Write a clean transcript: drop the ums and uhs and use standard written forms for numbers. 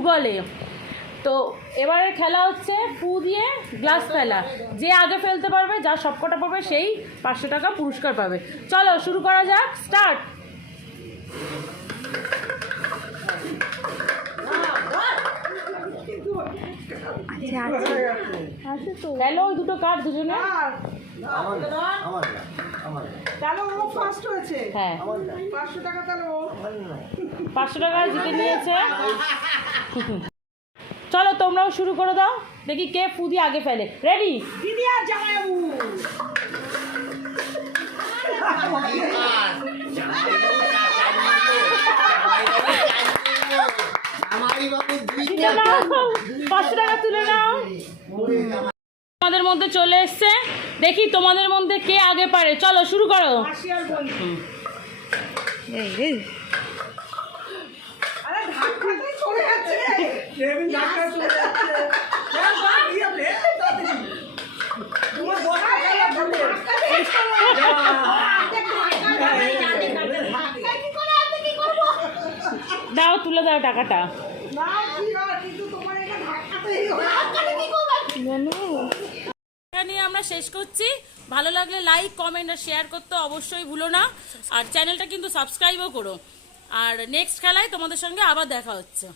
যুগলে। তো এবারের খেলা হচ্ছে ফু দিয়ে গ্লাস ফেলা। যে আগে ফেলতে পারবে, যার সবকটা পাবে, সেই 500 টাকা পুরস্কার পাবে। চলো শুরু করা যাক, স্টার্ট। হ্যালো, ওই দুটো কার্ড দুজনে। হ্যাঁ, 500 টাকা জিতে নিয়েছে। চলো তোমরাও শুরু করে দাও, দেখি কে ফু দিয়ে আগে ফেলে। রেডি? দিদি আর জামাইবাবু। তুলে নাও, 500 টাকা তুলে নাও। তোমাদের মধ্যে চলে এসছে, দেখি তোমাদের মধ্যে কে আগে পারে। চলো শুরু করো। দাও, তুলে দাও টাকাটা। নিয়ে আমরা শেষ করছি। ভালো লাগলে লাইক, কমেন্ট আর শেয়ার করতে অবশ্যই ভুলো না। আর চ্যানেলটা কিন্তু সাবস্ক্রাইবও করো। আর নেক্সট খেলায় তোমাদের সঙ্গে আবার দেখা হচ্ছে।